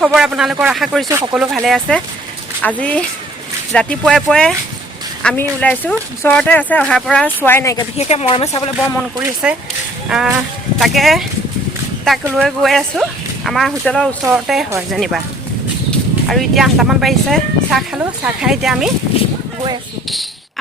খবৰ আপোনালোকৰ আশা কৰিছোঁ সকলো ভালে আছে। আজি ৰাতিপুৱাই আমি ওলাইছোঁ, ওচৰতে আছে, অহাৰ পৰা চোৱাই নাইকিয়া, বিশেষকৈ মৰমে চাবলৈ বৰ মন কৰি আছে। তাক লৈ গৈ আছোঁ, আমাৰ হোটেলৰ ওচৰতে হয় যেনিবা। আৰু এতিয়া 8টামান বাজিছে, চাহ খালোঁ, চাহ খাই এতিয়া আমি গৈ আছোঁ।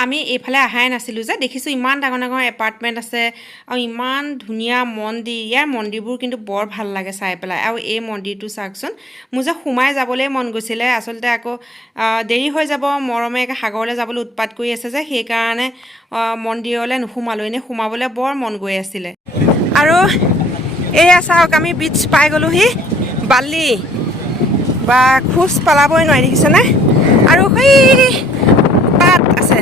আমি এইফালে অহাই নাছিলোঁ যে, দেখিছোঁ ইমান ডাঙৰ ডাঙৰ এপাৰ্টমেণ্ট আছে আৰু ইমান ধুনীয়া মন্দিৰ। ইয়াৰ মন্দিৰবোৰ কিন্তু বৰ ভাল লাগে চাই পেলাই। আৰু এই মন্দিৰটো চাওকচোন, মোৰ যে সোমাই যাবলৈ মন গৈছিলে, আচলতে আকৌ দেৰি হৈ যাব। মৰমে সাগৰলৈ যাবলৈ উৎপাত কৰি আছে যে, সেইকাৰণে মন্দিৰলৈ নোসোমালোঁ, এনেই সোমাবলৈ বৰ মন গৈ আছিলে। আৰু এয়া চাওক, আমি বীচ পাই গ'লোহি। বালি বা খোজ পেলাবই নোৱাৰি, দেখিছেনে? আৰু সেই তাত আছে,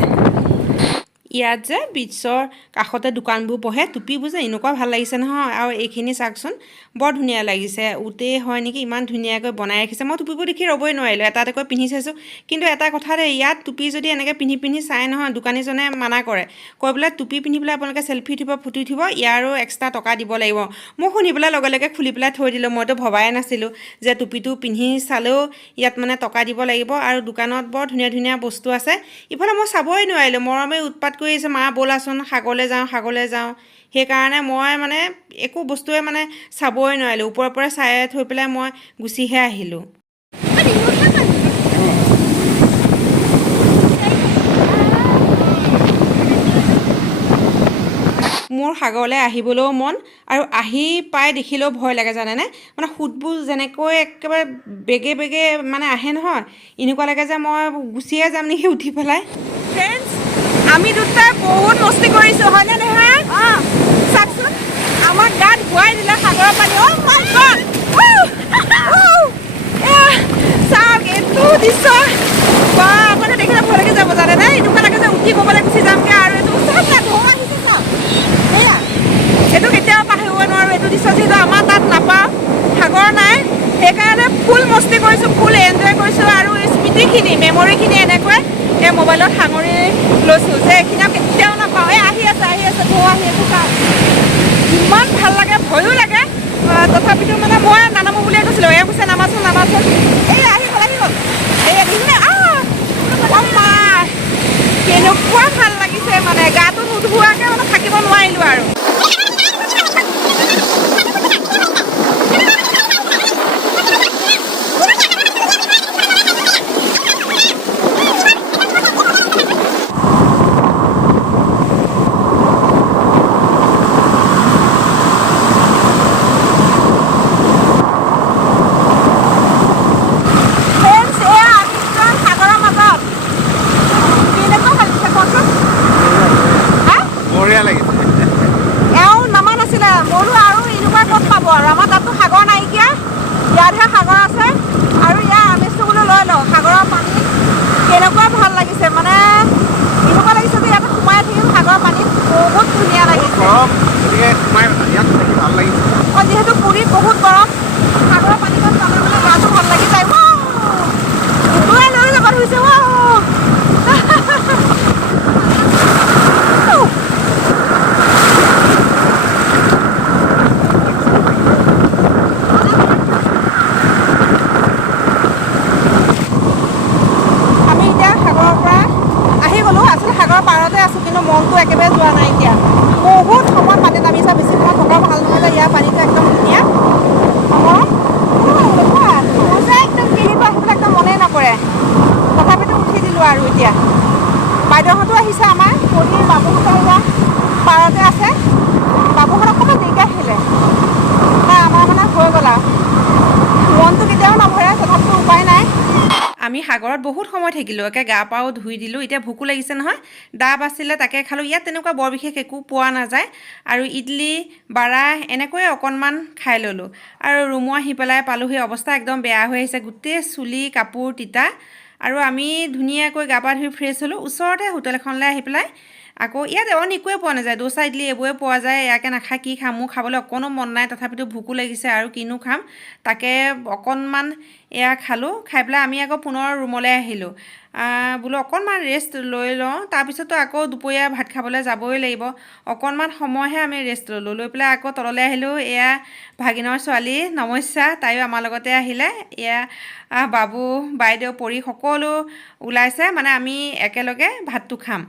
ইয়াত যে বীচৰ কাষতে দোকানবোৰ বহে, টুপিবোৰ যে এনেকুৱা ভাল লাগিছে নহয়। আৰু এইখিনি চাওকচোন, বৰ ধুনীয়া লাগিছে। উটেই হয় নেকি, ইমান ধুনীয়াকৈ বনাই ৰাখিছে। মই টুপিবোৰ দেখি ৰ'বই নোৱাৰিলোঁ, এটা এটাকৈ পিন্ধি চাইছোঁ। কিন্তু এটা কথা দেই, ইয়াত টুপি যদি এনেকৈ পিন্ধি চাই নহয়, দোকানীজনে মানা কৰে, কৈ পেলাই টুপি পিন্ধি পেলাই আপোনালোকে চেল্ফি উঠিব, ফটো উঠিব, ইয়াৰো এক্সট্ৰা টকা দিব লাগিব। মোক শুনি পেলাই লগে লগে খুলি পেলাই থৈ দিলোঁ। মইতো ভবাই নাছিলোঁ যে টুপিটো পিন্ধি চালেও ইয়াত মানে টকা দিব লাগিব। আৰু দোকানত বৰ ধুনীয়া ধুনীয়া বস্তু আছে। ইফালে মই চাবই নোৱাৰিলোঁ, মৰমে উৎপাত কৰি আছে, মা ব'লাচোন সাগৰলৈ যাওঁ, সাগৰলৈ যাওঁ। সেইকাৰণে মই মানে একো বস্তুৱে মানে চাবই নোৱাৰিলোঁ, ওপৰৰ পৰা চাই থৈ পেলাই মই গুচিহে আহিলোঁ। মোৰ সাগৰলৈ আহিবলৈও মন, আৰু আহি পাই দেখিলেও ভয় লাগে জানেনে। মানে সোঁতবোৰ যেনেকৈ একেবাৰে বেগে বেগে মানে আহে নহয়, এনেকুৱা লাগে যে মই গুচিয়ে যাম নেকি উঠি পেলাই। ফ্ৰেণ্ডছ, আমি দুটাই বহুত মস্তি কৰিছোঁ, হয়নে নহয়? চাওকচোন, আমাক গাত ধুৱাই দিলে সাগৰৰ পানী। চাওক এইটো দৃশ্য, বা আপুনি দেখিলে ভয় লাগি যাব জানেনে। এনেকুৱা লাগে যে উঠি ক'বলৈ গুচি যামগৈ। আৰু এইটো চব ঢৌ আহিছে, চাওক এয়া, এইটো কেতিয়াও পাহৰিব নোৱাৰোঁ। এইটো দৃশ্য যিহেতু আমাৰ তাত নাপাওঁ, সাগৰ নাই, সেইকাৰণে ফুল মস্তি কৰিছোঁ, ফুল এনজয় কৰিছোঁ। আৰু স্মৃতিখিনি, মেমৰিখিনি এনেকৈ এই মোবাইলত সাঙুৰি লৈছোঁ যে এইখিনি আৰু কেতিয়াও নাপাওঁ। এই আহি আছে ঢৌ আহি আছে, চাওক ইমান ভাল লাগে, ভয়ো লাগে। তথাপিতো মানে মই নানামো বুলিয়ে কৈছিলোঁ, এওঁ কৈছে নামাচোন। এই আহি গ'ল এই দেখিলে, কেনেকুৱা ভাল লাগিছে, মানে গাটো নোধোৱাকৈ মানে থাকিব নোৱাৰিলোঁ আৰু। আৰু আমাৰ তাততো সাগৰ নাইকিয়া, ইয়াতহে সাগৰ আছে। আৰু ইয়াৰ আমেজটো বোলো লৈ লওঁ, সাগৰৰ পানী কেনেকুৱা ভাল লাগিছে, মানে এনেকুৱা লাগিছে যে ইয়াতে সোমাই থাকিম সাগৰৰ পানীত। বহুত ধুনীয়া লাগিছে, যিহেতু পুৰীত বহুত গৰম, সাগৰৰ পানীখন পালে মানে গাটো ভাল লাগি যায়। ইটোৱে লৈ যাব ধৰিছে। পাৰতে আছোঁ, কিন্তু মনটো একেবাৰে যোৱা নাই এতিয়া। বহুত সময় পানীত নামিছা, বেছি সময় থকা ভাল নহয় যে। ইয়াৰ পানীটো একদম ধুনীয়া, একদম কিনিব আহিবলৈ একদম মনেই নকৰে। তথাপিতো উঠি দিলোঁ আৰু এতিয়া। বাইদেউহঁতো আহিছে, আমাৰ পৰীৰ বাবুহঁতো আহিছে, পাৰতে আছে। বাবুহঁত অকণমান দেৰিকৈ আহিলে, আমাৰ মানে হৈ গ'ল আৰু। মনটো কেতিয়াও নভৰে, তথাপিতো উপায় নাই। আমি সাগৰত বহুত সময় থাকিলোঁ, একে গা পাও ধুই দিলোঁ। এতিয়া ভোকো লাগিছে নহয়, ডাব আছিলে তাকে খালোঁ। ইয়াত তেনেকুৱা বৰ বিশেষ একো পোৱা নাযায়, আৰু ইডলি বাৰা এনেকৈয়ে অকণমান খাই ল'লোঁ। আৰু ৰুমো আহি পেলাই পালোঁহি, অৱস্থা একদম বেয়া হৈ আহিছে, গোটেই চুলি কাপোৰ তিতা। আৰু আমি ধুনীয়াকৈ গা পা ধুই ফ্ৰেছ হ'লোঁ। ওচৰতে হোটেল এখনলৈ আহি পেলাই আকৌ ইয়াত অইন একোৱে পোৱা নাযায়, দোচা ইডলি এইবোৰে পোৱা যায়। ইয়াকে নাখায় কি খাম, মোৰ খাবলৈ অকণো মন নাই, তথাপিতো ভোকো লাগিছে আৰু কিনো খাম, তাকে অকণমান এয়া খালোঁ। খাই পেলাই আমি আকৌ পুনৰ ৰুমলৈ আহিলোঁ। বোলো অকণমান ৰেষ্ট লৈ লওঁ, তাৰপিছতো আকৌ দুপৰীয়া ভাত খাবলৈ যাবই লাগিব। অকণমান সময়হে আমি ৰেষ্ট ল'লোঁ, লৈ পেলাই আকৌ তললৈ আহিলোঁ। এয়া ভাগিনৰ ছোৱালী নমস্যা, তাইও আমাৰ লগতে আহিলে। এয়া বাবু বাইদেউ পৰি সকলো ওলাইছে, মানে আমি একেলগে ভাতটো খাম।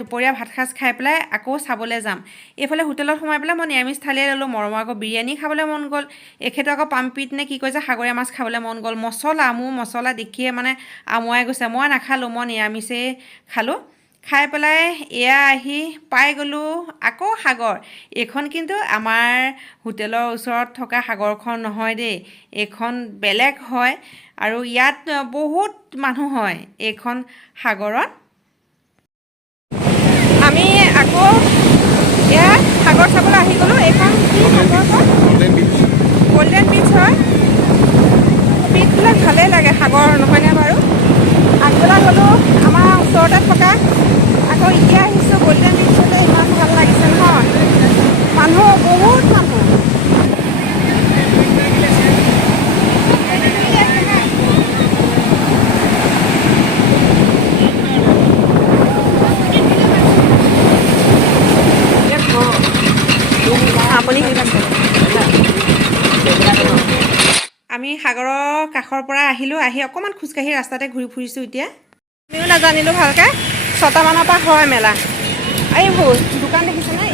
দুপৰীয়া ভাত সাজ খাই পেলাই আকৌ চাবলৈ যাম। এইফালে হোটেলত সোমাই পেলাই মই নিৰামিষ থালিয়ে ল'লোঁ। মৰমৰ আকৌ বিৰিয়ানী খাবলৈ মন গ'ল, এখেতৰ আকৌ পাম্পিট নে কি কয় যে সাগৰীয়া মাছ খাবলৈ মন গ'ল। মোৰ মছলা দেখিয়ে মানে আমুৱাই গৈছে। মই নাখালোঁ, মই নিৰামিষেই খালোঁ। খাই পেলাই এয়া আহি পাই গ'লোঁ আকৌ সাগৰ। এইখন কিন্তু আমাৰ হোটেলৰ ওচৰত থকা সাগৰখন নহয় দেই, এইখন বেলেগ হয় আৰু ইয়াত বহুত মানুহ হয় এইখন সাগৰত। আমি আকৌ এয়া সাগৰ চাবলৈ আহি গ'লোঁ। এইখন কি সাগৰ হয়? গল্ডেন বিচ হয়। বিচবিলাক ভালেই লাগে সাগৰ, নহয়নে বাৰু? আগবেলা গ'লোঁ আমাৰ ওচৰতে থকা, আকৌ এতিয়া আহিছোঁ গল্ডেন বিচলৈ। ইমান ভাল লাগিছে নহয়, মানুহ বহুত মানুহ। আমি সাগৰৰ কাষৰ পৰা আহিলোঁ, আহি অকণমান খোজকাঢ়ি ৰাস্তাতে ঘূৰি ফুৰিছোঁ। এতিয়া আমিও নাজানিলোঁ ভালকৈ, 6টামানৰ পৰা হয় মেলা। এইবোৰ দোকান দেখিছেনে?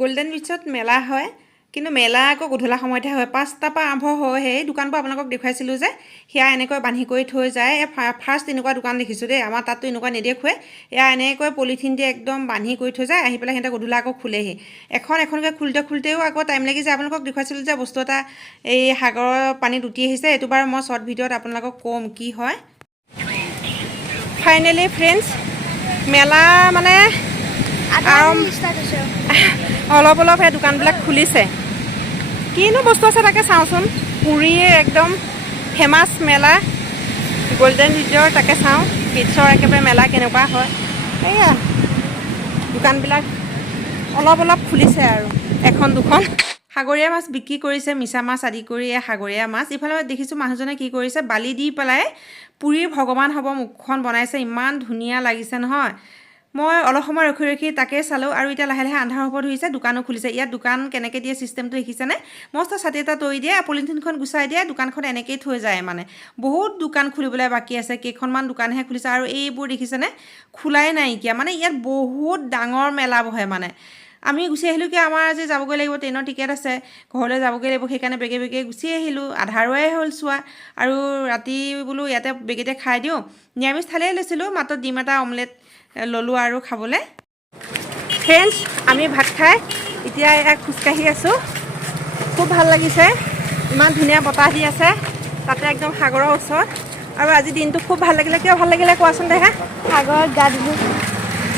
গল্ডেন বিচত মেলা হয়, কিন্তু মেলা আকৌ গধূলা সময়তহে হয়। 5টাৰ পৰা আৰম্ভ হয়। সেই দোকানবোৰ আপোনালোকক দেখুৱাইছিলোঁ যে, সেয়া এনেকৈ বান্ধি কৰি থৈ যায়। ফাৰ্ষ্ট এনেকুৱা দোকান দেখিছোঁ দেই, আমাৰ তাততো এনেকুৱা নেদেখুৱে। এয়া এনেকৈ পলিথিন দিয়ে একদম বান্ধি কৰি থৈ যায়, আহি পেলাই সিহঁতে গধূলা আকৌ খোলেহি। এখনকৈ খুলতেও আকৌ টাইম লাগি যায়। আপোনালোকক দেখুৱাইছিলোঁ যে বস্তু এটা, এই সাগৰৰ পানীত উটি আহিছে। এইটো বাৰু মই শ্বৰ্ট ভিডিঅ'ত আপোনালোকক ক'ম কি হয়। ফাইনেলি ফ্ৰেণ্ডছ, মেলা মানে অলপ সেই দোকানবিলাক খুলিছে। কিনো বস্তু আছে তাকে চাওঁচোন। পুৰীৰ একদম ফেমাছ মেলা গল্ডেন বিচৰ, তাকে চাওঁ বিচৰ একেবাৰে মেলা কেনেকুৱা হয়। এইয়া দোকানবিলাক অলপ খুলিছে আৰু এখন দুখন। সাগৰীয়া মাছ বিক্ৰী কৰিছে, মিছা মাছ আদি কৰি। সাগৰীয়া মাছ ইফালে দেখিছোঁ মানুহজনে কি কৰিছে, বালি দি পেলাই পুৰীৰ ভগৱান হ'ব মুখখন বনাইছে। ইমান ধুনীয়া লাগিছে নহয়। মই অলপ সময় ৰখি তাকেই চালোঁ। আৰু এতিয়া লাহে লাহে আন্ধাৰ হ'ব ধৰিছে, দোকানো খুলিছে। ইয়াত দোকান কেনেকৈ দিয়ে চিষ্টেমটো দেখিছেনে? মস্ত ছাতি এটা তৰি দিয়ে, পলিথিনখন গুচাই দিয়ে, দোকানখন এনেকৈয়ে থৈ যায়। মানে বহুত দোকান খুলিবলৈ বাকী আছে, কেইখনমান দোকানহে খুলিছে। আৰু এইবোৰ দেখিছেনে, খোলাই নাইকিয়া। মানে ইয়াত বহুত ডাঙৰ মেলা বহে। মানে আমি গুচি আহিলোঁ কি আমাৰ আজি যাবগৈ লাগিব, ট্ৰেইনৰ টিকেট আছে, ঘৰলৈ যাবগৈ লাগিব। সেইকাৰণে বেগে গুচি আহিলোঁ। আধাৰুৱাই হ'ল চোৱা। আৰু ৰাতি বোলো ইয়াতে বেগেতে খাই দিওঁ। নিৰামিষ থালিয়ে লৈছিলোঁ, মাত্ৰ ডিম এটা অমলেট ল'লোঁ আৰু খাবলৈ। ফ্ৰেণ্ডছ, আমি ভাত খাই এতিয়া ইয়াত খোজকাঢ়ি আছোঁ। খুব ভাল লাগিছে, ইমান ধুনীয়া বতাহ দি আছে, তাতে একদম সাগৰৰ ওচৰত। আৰু আজি দিনটো খুব ভাল লাগিলে। কিয় ভাল লাগিলে কোৱাচোন দেহা? সাগৰত গা ধুলোঁ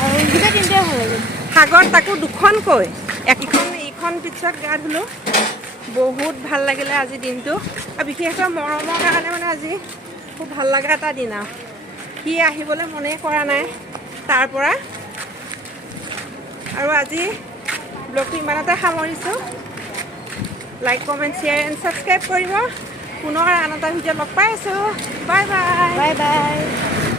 আৰু গোটেই দিনটোৱে ভাল লাগিল। সাগৰত তাকো দুখনকৈ, ইখন পিছত গা ধুলোঁ। বহুত ভাল লাগিলে আজি দিনটো। আৰু বিশেষকৈ মৰমৰ কাৰণে মানে আজি খুব ভাল লগা এটা দিন। আৰু সি আহিবলৈ মনেই কৰা নাই তাৰ পৰা। আৰু আজি ব্লগটো ইমানতে সামৰিছোঁ। Like, comment, share and subscribe কৰিব। পুনৰ আন এটা ভিডিঅ'ত লগ পাই আছোঁ। Bye bye.